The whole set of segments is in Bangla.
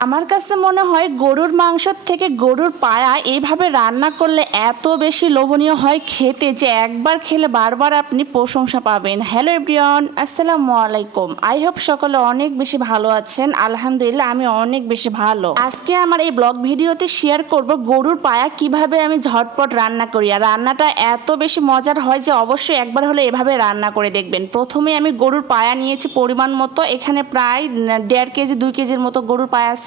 আমার কাছে মনে হয় গরুর মাংসর থেকে গরুর পায়া এইভাবে রান্না করলে এত বেশি লোভনীয় হয় খেতে যে একবার খেলে বারবার আপনি প্রশংসা পাবেন। হ্যালো এভরিওয়ান, আসসালামু আলাইকুম। আই হোপ সকলে অনেক বেশি ভালো আছেন। আলহামদুলিল্লাহ আমি অনেক বেশি ভালো। আজকে আমার এই ব্লগ ভিডিওতে শেয়ার করব গরুর পায়া কিভাবে আমি ঝটপট রান্না করি। আর রান্নাটা এত বেশি মজার হয় যে অবশ্যই একবার হলে এভাবে রান্না করে দেখবেন। প্রথমে আমি গরুর পায়া নিয়েছি পরিমাণ মতো, এখানে প্রায় 1.5 কেজি 2 কেজির মতো গরুর পায়া ছিল।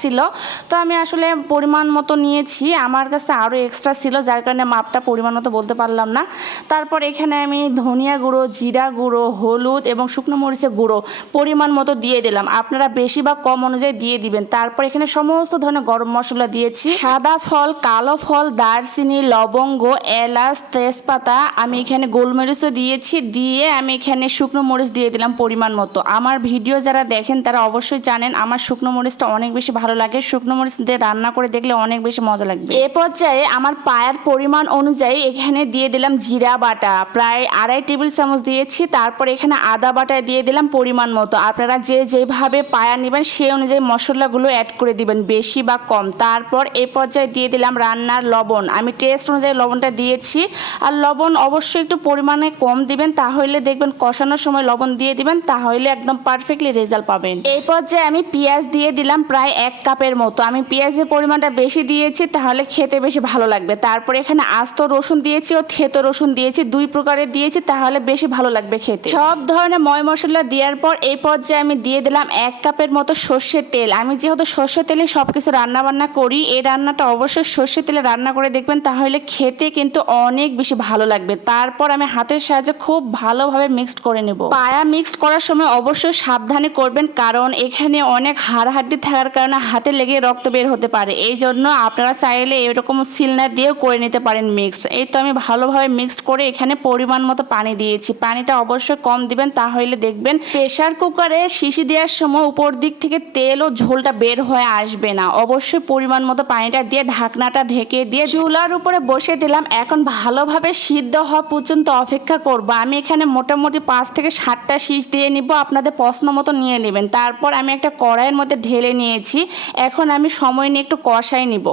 তো আমি আসলে পরিমাণ মতো নিয়েছি, আমার কাছে আরও এক্সট্রা ছিল যার কারণে মাপটা পরিমাণ মতো বলতে পারলাম না। তারপর এখানে আমি ধনিয়া গুঁড়ো, জিরা গুঁড়ো, হলুদ এবং শুকনো মরিচের গুঁড়ো পরিমাণ মতো দিয়ে দিলাম। আপনারা বেশি বা কম অনুযায়ী দিয়ে দিবেন। তারপর এখানে সমস্ত ধরনের গরম মশলা দিয়েছি, সাদা ফল, কালো ফল, দারচিনি, লবঙ্গ, এলাচ, তেজপাতা, আমি এখানে গোলমরিচও দিয়েছি। দিয়ে আমি এখানে শুকনো মরিচ দিয়ে দিলাম পরিমাণ মতো। আমার ভিডিও যারা দেখেন তারা অবশ্যই জানেন আমার শুকনো মরিচটা অনেক বেশি ভালো লাগে। শুকনো মরিচ দিয়ে রান্না করে দেখলে অনেক বেশি মজা লাগবে। এ পর্যায়ে আমার পায়ার পরিমাণ অনুযায়ী এখানে দিয়ে দিলাম জিরা বাটা, প্রায় 2.5 টেবিল চামচ দিয়েছি। তারপর এখানে আদা বাটা দিয়ে দিলাম পরিমাণ মতো। আপনারা যেভাবে পায়া নেবেন সেই অনুযায়ী মশলাগুলো অ্যাড করে দিবেন, বেশি বা কম। তারপর এই পর্যায়ে দিয়ে দিলাম রান্নার লবণ, আমি টেস্ট অনুযায়ী লবণটা দিয়েছি। আর লবণ অবশ্যই একটু পরিমাণে কম দিবেন, তাহলে দেখবেন কষানোর সময় লবণ দিয়ে দিবেন, তাহলে একদম পারফেক্টলি রেজাল্ট পাবেন। এই পর্যায়ে আমি পেঁয়াজ দিয়ে দিলাম প্রায় 1 কাপের মতো। আমি পেঁয়াজের পরিমাণটা বেশি দিয়েছি, তাহলে খেতে বেশি ভালো লাগবে। তারপর এখানে আস্ত রসুন দিয়েছি ও থেতো রসুন দিয়েছি, 2 প্রকারের দিয়েছি, তাহলে বেশি ভালো লাগবে খেতে। সব ধরনের ময় মশলা দেওয়ার পর এই পর্যায়ে আমি দিয়ে দিলাম 1 কাপের মতো সর্ষের তেল। আমি যেহেতু সর্ষের তেলে সব কিছু রান্নাবান্না করি, এই রান্নাটা অবশ্যই সর্ষের তেলে রান্না করে দেখবেন, তাহলে খেতে কিন্তু অনেক বেশি ভালো লাগবে। তারপর আমি হাতের সাহায্যে খুব ভালোভাবে মিক্সড করে নেব। পায়া মিক্সড করার সময় অবশ্যই সাবধানে করবেন, কারণ এখানে অনেক হাড়হাড্ডি থাকার কারণে হাতে লেগে রক্ত বের হতে পারে। এই জন্য আপনারা চাইলে এরকম সিলনা দিয়েও করে নিতে পারেন মিক্সড। এই তো আমি ভালোভাবে মিক্সড করে এখানে পরিমাণ মতো পানি দিয়েছি। পানিটা অবশ্যই কম দিবেন, তাহলে দেখবেন প্রেসার কুকারে সিটি দেওয়ার সময় উপর দিক থেকে তেল ও ঝোলটা বের হয়ে আসবে না। অবশ্যই পরিমাণ মতো পানিটা দিয়ে ঢাকনাটা ঢেকে দিয়ে চুলার উপরে বসে দিলাম। এখন ভালোভাবে সিদ্ধ হওয়া পর্যন্ত অপেক্ষা করব। আমি এখানে মোটামুটি 5 থেকে 7টা শীষ দিয়ে নিব, আপনাদের পছন্দ মতো নিয়ে নেবেন। তারপর আমি একটা কড়াইয়ের মধ্যে ঢেলে নিয়েছি। এখন আমি সময় নিয়ে একটু কষাই নিব।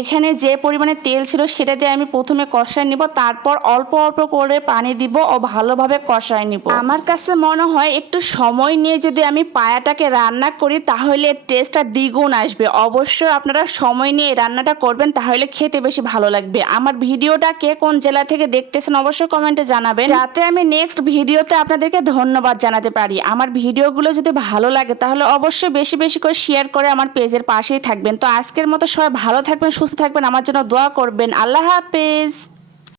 এখানে যে পরিমাণে তেল ছিল সেটা দিয়ে আমি প্রথমে কষাই নিব, তারপর অল্প অল্প করে পানি দিব ও ভালোভাবে কষাই নিব। আমার কাছে মনে হয় একটু সময় নিয়ে যদি আমি পায়াটাকে রান্না করি তাহলে টেস্টটা দ্বিগুণ আসবে। অবশ্যই আপনারা সময় নিয়ে রান্নাটা করবেন, তাহলে খেতে বেশি ভালো লাগবে। আমার ভিডিওটা কে কোন জেলা থেকে দেখতেছেন অবশ্যই কমেন্টে জানাবেন, যাতে আমি নেক্সট ভিডিওতে আপনাদেরকে ধন্যবাদ জানাতে পারি। আমার ভিডিওগুলো যদি ভালো লাগে তাহলে অবশ্যই বেশি বেশি করে শেয়ার করে আমার পেজের পাশেই থাকবেন। তো আজকের মতো সবাই ভালো থাকবেন, সুস্থ থাকবেন, আমার জন্য দোয়া করবেন। আল্লাহ হাফেজ।